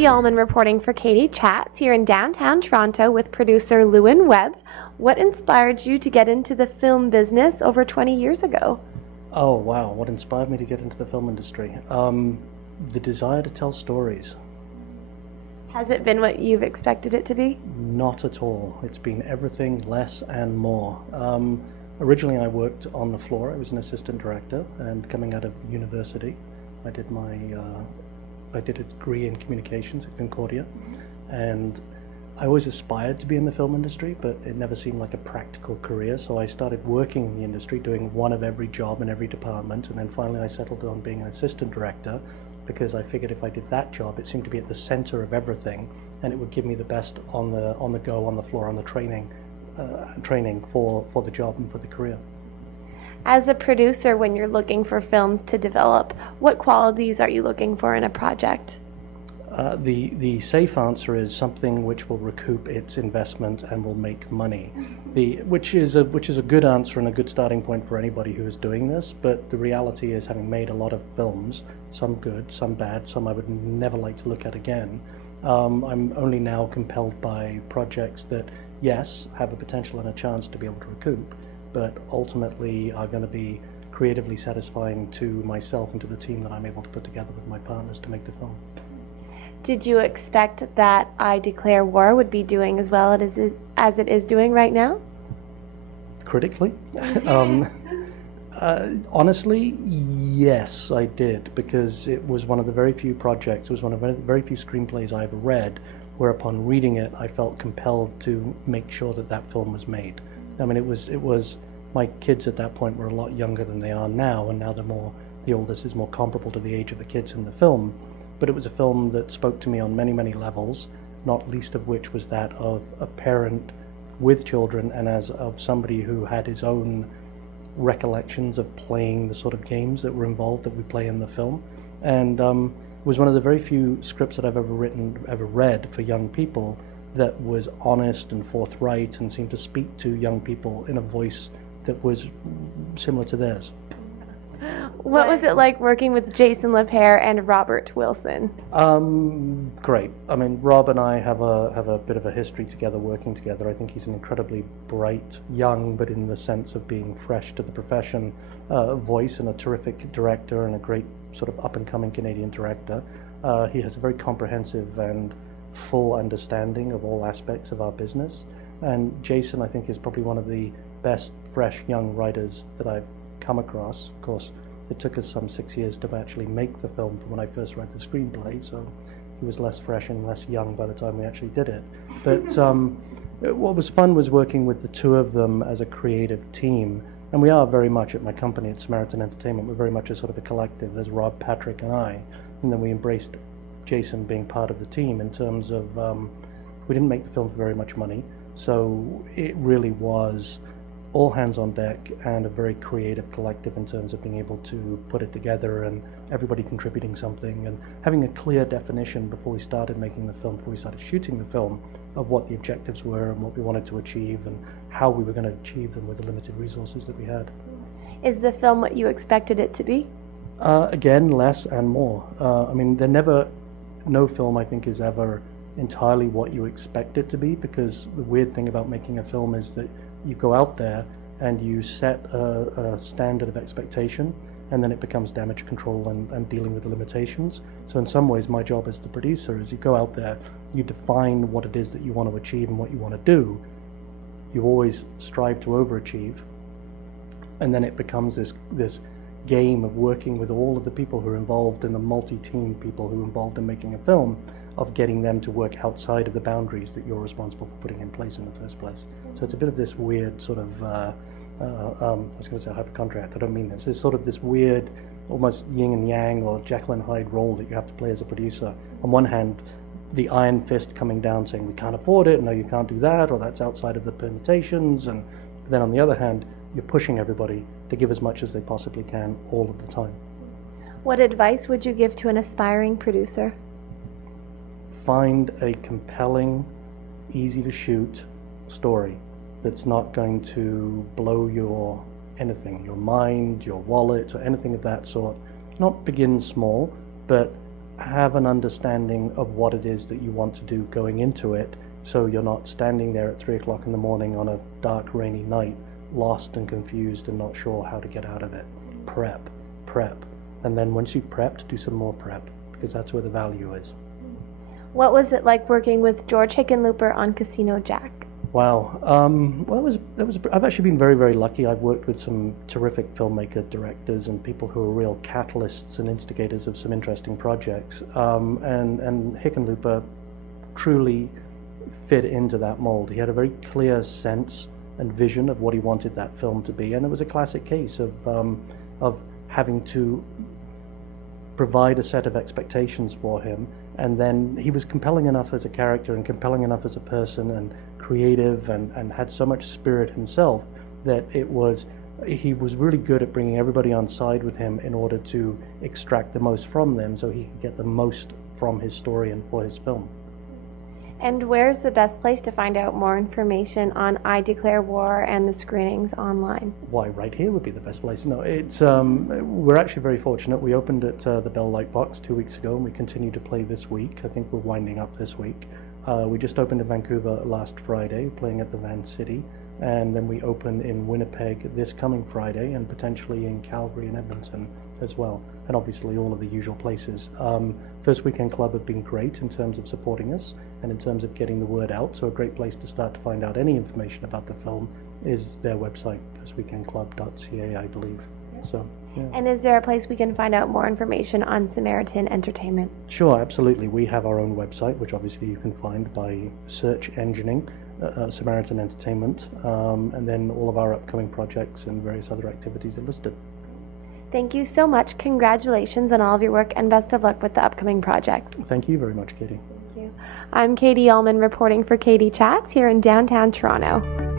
Katie Ullman reporting for Katie Chats here in downtown Toronto with producer LEWIN WEBB. What inspired you to get into the film business over 20 years ago? Oh wow, what inspired me to get into the film industry? The desire to tell stories. Has it been what you've expected it to be? Not at all. It's been everything less and more. Originally I worked on the floor. I was an assistant director, and coming out of university I did a degree in communications at Concordia, and I always aspired to be in the film industry, but it never seemed like a practical career, so I started working in the industry, doing one of every job in every department, and then finally I settled on being an assistant director because I figured if I did that job, it seemed to be at the center of everything, and it would give me the best on the go, on the floor, on the training for the job and for the career. As a producer, when you're looking for films to develop, what qualities are you looking for in a project? The safe answer is something which will recoup its investment and will make money, which is a good answer and a good starting point for anybody who is doing this. But the reality is, having made a lot of films, some good, some bad, some I would never like to look at again, I'm only now compelled by projects that, yes, have a potential and a chance to be able to recoup, but ultimately are going to be creatively satisfying to myself and to the team that I'm able to put together with my partners to make the film. Did you expect that I Declare War would be doing as well as it is doing right now? Critically? Honestly, yes, I did, because it was one of the very few projects, it was one of the very few screenplays I ever read, where upon reading it I felt compelled to make sure that that film was made. I mean, it was my kids at that point were a lot younger than they are now, and now the oldest is more comparable to the age of the kids in the film. But it was a film that spoke to me on many, many levels, not least of which was that of a parent with children and as of somebody who had his own recollections of playing the sort of games that were involved that we play in the film. And it was one of the very few scripts that I've ever read for young people that was honest and forthright and seemed to speak to young people in a voice that was similar to theirs. What was it like working with Jason Lapierre and Robert Wilson? Great. I mean, Rob and I have a bit of a history together, working together. I think he's an incredibly bright, young, but in the sense of being fresh to the profession, voice, and a terrific director and a great sort of up-and-coming Canadian director. He has a very comprehensive and full understanding of all aspects of our business. And Jason, I think, is probably one of the best, fresh, young writers that I've come across. Of course, it took us some 6 years to actually make the film from when I first read the screenplay, so he was less fresh and less young by the time we actually did it. But what was fun was working with the two of them as a creative team, and we are very much at my company at Samaritan Entertainment, we're very much a sort of a collective. There's Rob, Patrick, and I, and then we embraced Jason being part of the team in terms of, we didn't make the film for very much money, so it really was all hands on deck and a very creative collective in terms of being able to put it together and everybody contributing something and having a clear definition before we started making the film, before we started shooting the film, of what the objectives were and what we wanted to achieve and how we were going to achieve them with the limited resources that we had. Is the film what you expected it to be? Again, less and more. I mean, no film I think is ever entirely what you expect it to be, because the weird thing about making a film is that you go out there and you set a standard of expectation, and then it becomes damage control and dealing with the limitations. So in some ways, my job as the producer is you go out there, you define what it is that you want to achieve and what you want to do. You always strive to overachieve, and then it becomes this game of working with all of the people who are involved in the multi-team people who are involved in making a film, of getting them to work outside of the boundaries that you're responsible for putting in place in the first place. So it's a bit of this weird sort of, I was going to say hypochondriac, I don't mean this. It's sort of this weird, almost yin and yang or Jekyll and Hyde role that you have to play as a producer. On one hand, the iron fist coming down saying we can't afford it, no you can't do that, or that's outside of the permutations, and then on the other hand, you're pushing everybody to give as much as they possibly can all of the time. What advice would you give to an aspiring producer? Find a compelling, easy to shoot story that's not going to blow your mind, your wallet, or anything of that sort. Not begin small, but have an understanding of what it is that you want to do going into it, so you're not standing there at 3 o'clock in the morning on a dark, rainy night, lost and confused and not sure how to get out of it. Prep. And then once you've prepped, do some more prep, because that's where the value is. What was it like working with George Hickenlooper on Casino Jack? Wow. I've actually been very, very lucky. I've worked with some terrific filmmaker directors and people who are real catalysts and instigators of some interesting projects. And Hickenlooper truly fit into that mold. He had a very clear sense and vision of what he wanted that film to be, and it was a classic case of having to provide a set of expectations for him, and then he was compelling enough as a character and compelling enough as a person and creative and had so much spirit himself that he was really good at bringing everybody on side with him in order to extract the most from them so he could get the most from his story and for his film. And where's the best place to find out more information on I Declare War and the screenings online? Why, right here would be the best place. No, it's we're actually very fortunate. We opened at the Bell Light Box 2 weeks ago, and we continue to play this week. I think we're winding up this week. We just opened in Vancouver last Friday, playing at the Van City, and then we open in Winnipeg this coming Friday, and potentially in Calgary and Edmonton as well, and obviously all of the usual places. First Weekend Club have been great in terms of supporting us and in terms of getting the word out, so a great place to start to find out any information about the film is their website, firstweekendclub.ca, I believe. So, yeah. And is there a place we can find out more information on Samaritan Entertainment? Sure, absolutely. We have our own website, which obviously you can find by search engineering Samaritan Entertainment, and then all of our upcoming projects and various other activities are listed. Thank you so much. Congratulations on all of your work, and best of luck with the upcoming projects. Thank you very much, Katie. Thank you. I'm Katie Ullman reporting for Katie Chats here in downtown Toronto.